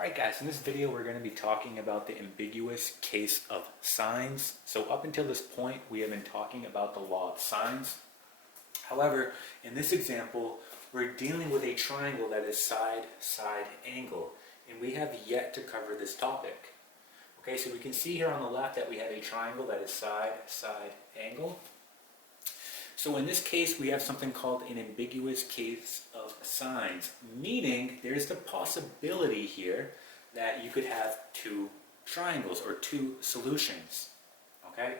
Alright guys, in this video we're going to be talking about the ambiguous case of sines. So up until this point we have been talking about the law of sines. However, in this example we're dealing with a triangle that is side-side angle, and we have yet to cover this topic. Okay, so we can see here on the left that we have a triangle that is side-side angle. So in this case we have something called an ambiguous case of sines, meaning there's the possibility here that you could have two triangles or two solutions. Okay?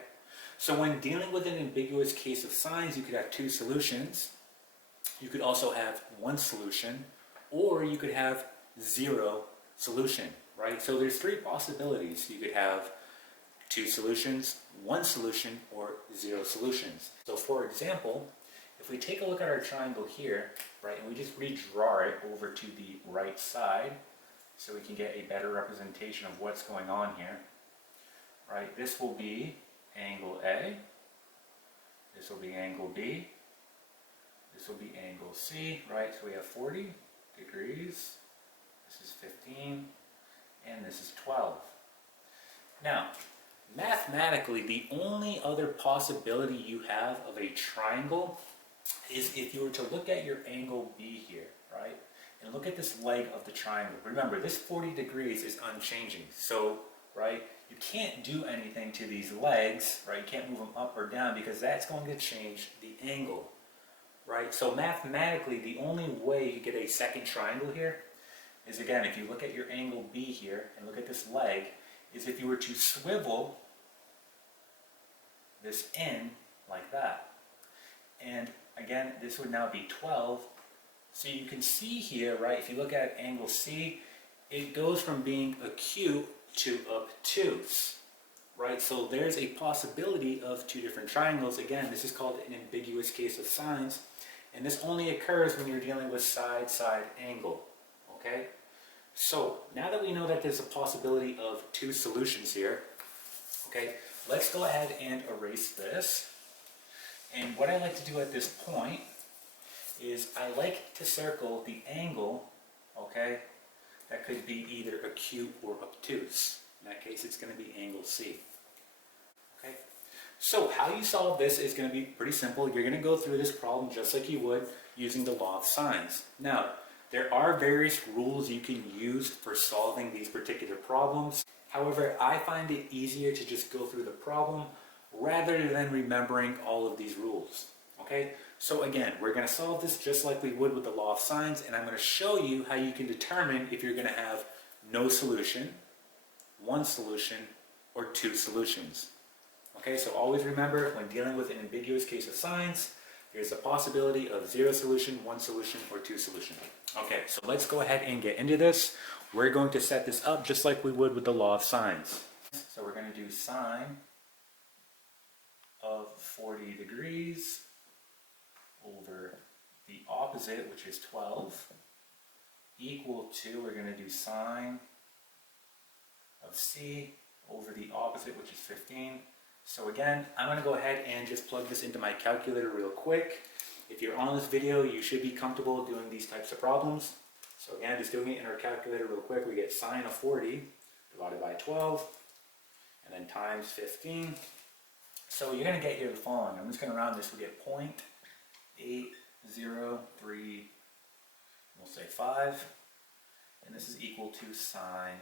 So when dealing with an ambiguous case of sines, you could have two solutions. You could also have one solution, or you could have zero solution, right? So there's three possibilities. You could have two solutions, one solution, or zero solutions. So for example, if we take a look at our triangle here, right, and we just redraw it over to the right side so we can get a better representation of what's going on here, right? This will be angle A, this will be angle B, this will be angle C, right? So we have 40 degrees, this is 15, and this is 12. Now, mathematically, the only other possibility you have of a triangle is if you were to look at your angle B here, right? And look at this leg of the triangle. Remember, this 40 degrees is unchanging. So, right, you can't do anything to these legs, right? You can't move them up or down because that's going to change the angle, right? So mathematically, the only way you get a second triangle here is, again, if you look at your angle B here and look at this leg, is if you were to swivel this in like that. And again, this would now be 12. So you can see here, right, if you look at angle C, it goes from being acute to obtuse, right? So there's a possibility of two different triangles. Again, this is called an ambiguous case of sines, and this only occurs when you're dealing with side-side angle, okay? So now that we know that there's a possibility of two solutions here, okay, let's go ahead and erase this. And what I like to do at this point is I like to circle the angle, okay, that could be either acute or obtuse. In that case, it's going to be angle C. Okay, so how you solve this is going to be pretty simple. You're going to go through this problem just like you would using the law of sines. Now, there are various rules you can use for solving these particular problems. However, I find it easier to just go through the problem rather than remembering all of these rules. Okay? So again, we're going to solve this just like we would with the law of sines, and I'm going to show you how you can determine if you're going to have no solution, one solution, or two solutions. Okay, so always remember, when dealing with an ambiguous case of sines, there's a possibility of zero solution, one solution, or two solution. Okay, so let's go ahead and get into this. We're going to set this up just like we would with the law of sines. So we're going to do sine of 40 degrees over the opposite, which is 12, equal to, we're going to do sine of C over the opposite, which is 15. So again, I'm going to go ahead and just plug this into my calculator real quick. If you're on this video, you should be comfortable doing these types of problems. So again, just doing it in our calculator real quick, we get sine of 40 divided by 12, and then times 15. So you're going to get here the following. I'm just going to round this. We get 0.803, we'll say 5, and this is equal to sine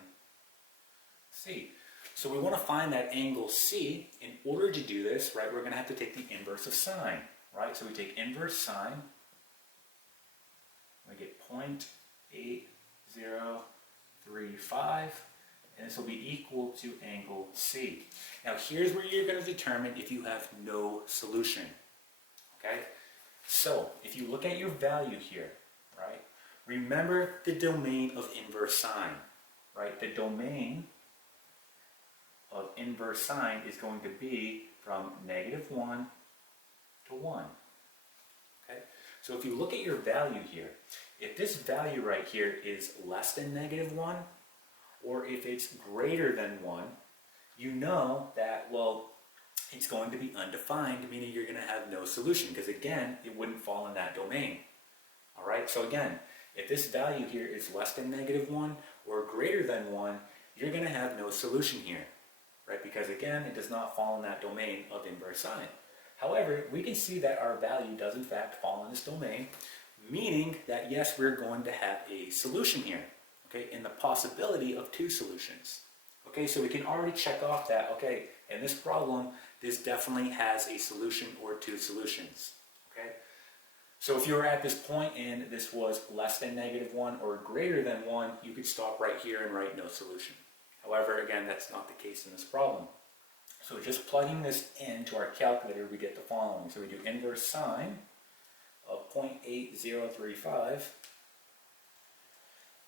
C. So we want to find that angle C. In order to do this, right, we're going to have to take the inverse of sine, right? So we take inverse sine, we get 0.8035, and this will be equal to angle C. Now here's where you're going to determine if you have no solution, okay? So if you look at your value here, right, remember the domain of inverse sine, right? The domain of inverse sine is going to be from -1 to 1. Okay? So if you look at your value here, if this value right here is less than -1, or if it's greater than 1, you know that, well, it's going to be undefined, meaning you're going to have no solution, because again, it wouldn't fall in that domain. All right, so again, if this value here is less than -1, or greater than 1, you're going to have no solution here, right? Because again, it does not fall in that domain of inverse sine. However, we can see that our value does in fact fall in this domain, meaning that yes, we're going to have a solution here, okay, and the possibility of 2 solutions. Okay, so we can already check off that, okay, in this problem, this definitely has a solution or 2 solutions, okay? So if you were at this point and this was less than -1 or greater than 1, you could stop right here and write no solution. However, again, that's not the case in this problem. So just plugging this into our calculator, we get the following. So we do inverse sine of 0.8035,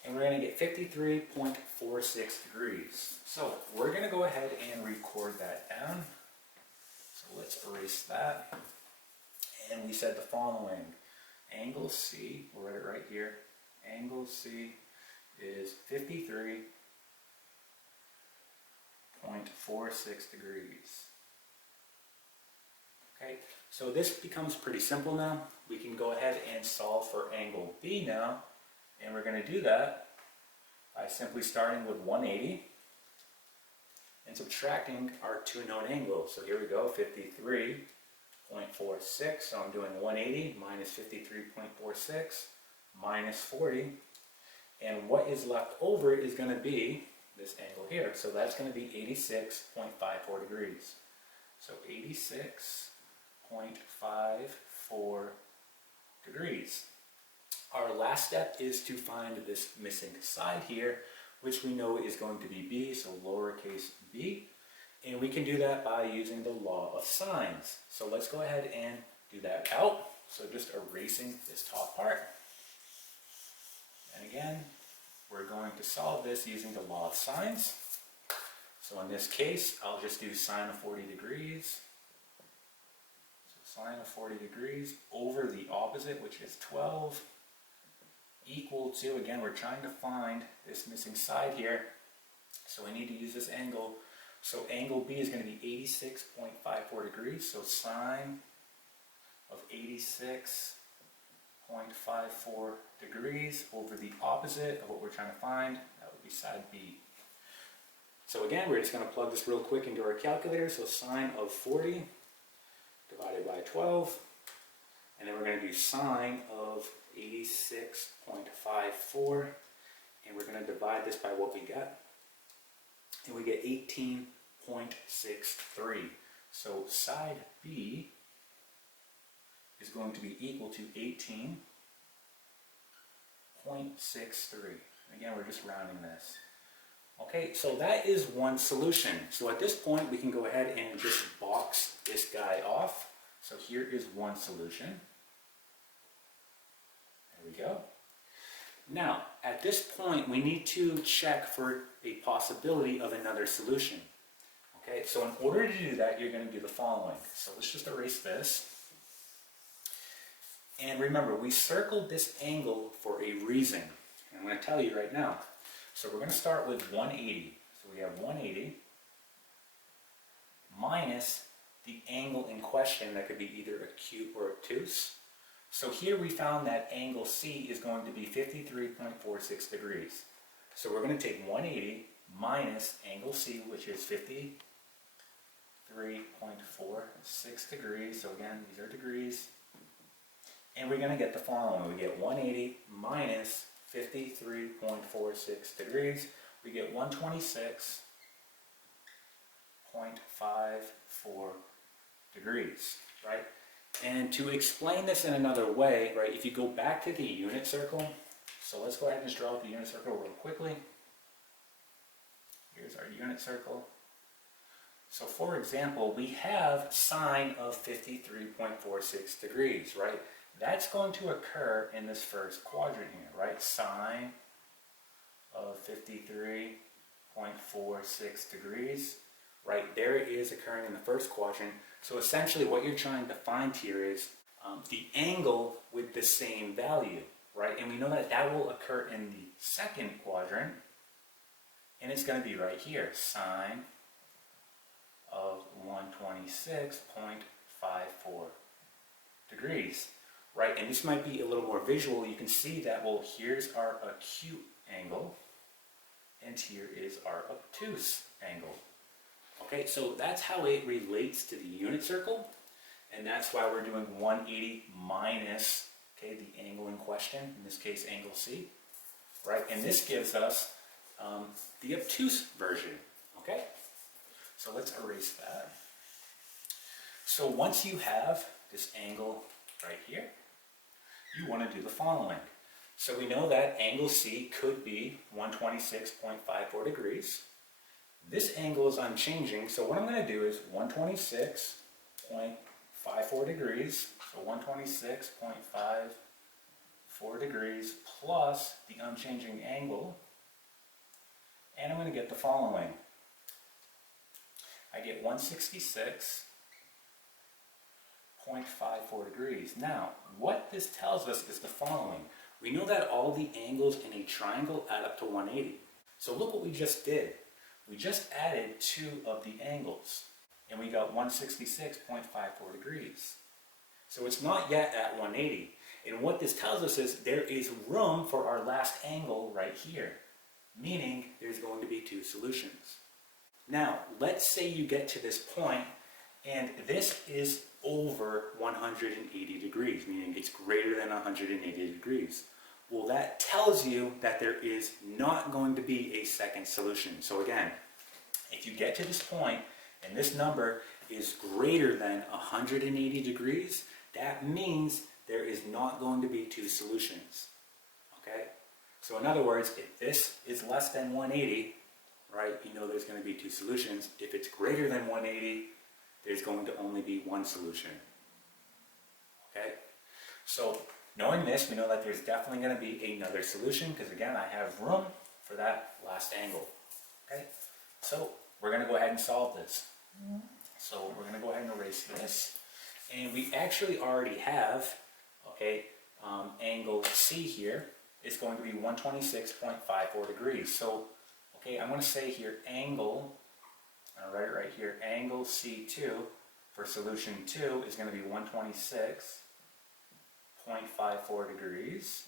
and we're going to get 53.46 degrees. So we're going to go ahead and record that down. So let's erase that. And we said the following. Angle C, we'll write it right here. Angle C is 53.46 degrees. Okay, so this becomes pretty simple now. We can go ahead and solve for angle B now. And we're going to do that by simply starting with 180 and subtracting our 2 known angles. So here we go, 53.46. So I'm doing 180 minus 53.46 minus 40. And what is left over is going to be this angle here. So that's going to be 86.54 degrees. So 86.54 degrees. Our last step is to find this missing side here, which we know is going to be b, so lowercase b. And we can do that by using the law of sines. So let's go ahead and do that out. So just erasing this top part. And again, we're going to solve this using the law of sines. So in this case, I'll just do sine of 40 degrees. So sine of 40 degrees over the opposite, which is 12. Equal to, again, we're trying to find this missing side here, so we need to use this angle. So angle B is going to be 86.54 degrees, so sine of 86.54 degrees over the opposite of what we're trying to find, that would be side B. So again, we're just going to plug this real quick into our calculator, so sine of 40 divided by 12, and then we're going to do sine of 86.54, and we're going to divide this by what we got, and we get 18.63. So side B is going to be equal to 18.63. Again, we're just rounding this. Okay, so that is one solution. So at this point, we can go ahead and just box this guy off. So here is one solution. There we go. Now, at this point, we need to check for a possibility of another solution. Okay, so in order to do that, you're going to do the following. So let's just erase this. And remember, we circled this angle for a reason. And I'm going to tell you right now. So we're going to start with 180. So we have 180 minus the angle in question that could be either acute or obtuse. So here we found that angle C is going to be 53.46 degrees. So we're going to take 180 minus angle C, which is 53.46 degrees. So again, these are degrees. And we're going to get the following. We get 180 minus 53.46 degrees. We get 126.54 degrees, right? And to explain this in another way, right, if you go back to the unit circle, so let's go ahead and just draw out the unit circle real quickly. Here's our unit circle. So for example, we have sine of 53.46 degrees, right? That's going to occur in this first quadrant here, right? Sine of 53.46 degrees, right? There it is occurring in the first quadrant. So essentially what you're trying to find here is the angle with the same value, right? And we know that that will occur in the second quadrant, and it's going to be right here, sine of 126.54 degrees, right? And this might be a little more visual. You can see that, well, here's our acute angle, and here is our obtuse angle. Okay, so that's how it relates to the unit circle, and that's why we're doing 180 minus, okay, the angle in question, in this case angle C, right? And this gives us the obtuse version, okay? So let's erase that. So once you have this angle right here, you want to do the following. So we know that angle C could be 126.54 degrees. This angle is unchanging, so what I'm going to do is 126.54 degrees, so 126.54 degrees plus the unchanging angle, and I'm going to get the following. I get 166.54 degrees. Now, what this tells us is the following. We know that all the angles in a triangle add up to 180. So look what we just did. We just added two of the angles, and we got 166.54 degrees. So it's not yet at 180. And what this tells us is there is room for our last angle right here, meaning there's going to be two solutions. Now, let's say you get to this point, and this is over 180 degrees, meaning it's greater than 180 degrees. Well, that tells you that there is not going to be a second solution. So again, if you get to this point and this number is greater than 180 degrees, that means there is not going to be two solutions. Okay? So in other words, if this is less than 180, right, you know there's going to be two solutions. If it's greater than 180, there's going to only be one solution. Okay? So knowing this, we know that there's definitely going to be another solution because again, I have room for that last angle. Okay? So we're going to go ahead and solve this. So we're going to go ahead and erase this. And we actually already have, okay, angle C here is going to be 126.54 degrees. So, okay, I'm going to say here angle, I'll write it right here, angle C2 for solution 2 is going to be 126.54 degrees.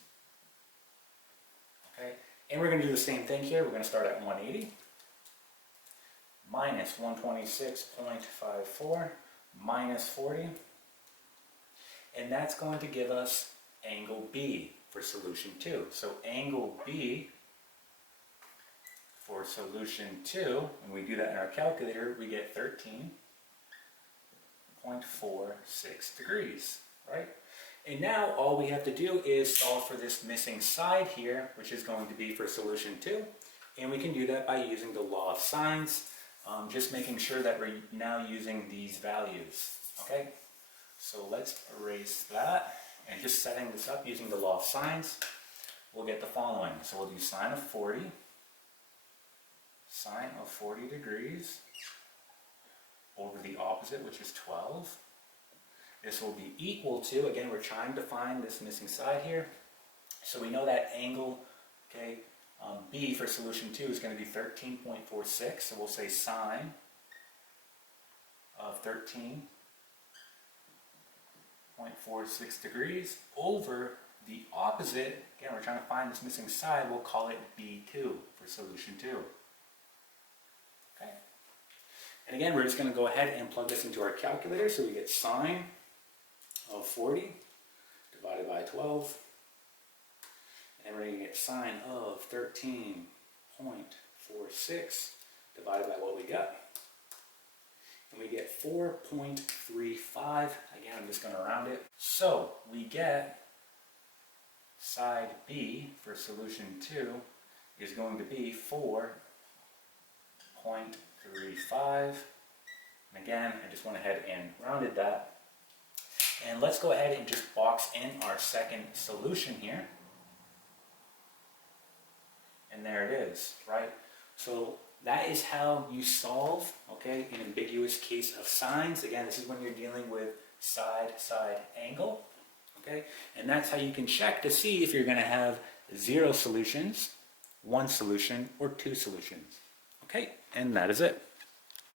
Okay, and we're going to do the same thing here. We're going to start at 180 minus 126.54 minus 40. And that's going to give us angle B for solution 2. So angle B for solution 2, when we do that in our calculator, we get 13.46 degrees, right? And now all we have to do is solve for this missing side here, which is going to be for solution 2. And we can do that by using the law of sines, just making sure that we're now using these values, okay? So let's erase that, and just setting this up using the law of sines, we'll get the following. So we'll do sine of 40 degrees over the opposite, which is 12. This will be equal to, again, we're trying to find this missing side here. So we know that angle, okay, B for solution 2 is going to be 13.46. So we'll say sine of 13.46 degrees over the opposite. Again, we're trying to find this missing side. We'll call it B2 for solution 2. Okay. And again, we're just going to go ahead and plug this into our calculator. So we get sine of 40 divided by 12. And we're going to get sine of 13.46 divided by what we got. And we get 4.35. Again, I'm just going to round it. So we get side B for solution 2 is going to be 4.35. And again, I just went ahead and rounded that. And let's go ahead and just box in our second solution here. And there it is, right? So that is how you solve, okay, an ambiguous case of sines. Again, this is when you're dealing with side-side angle, okay? And that's how you can check to see if you're going to have 0 solutions, 1 solution, or 2 solutions, okay? And that is it.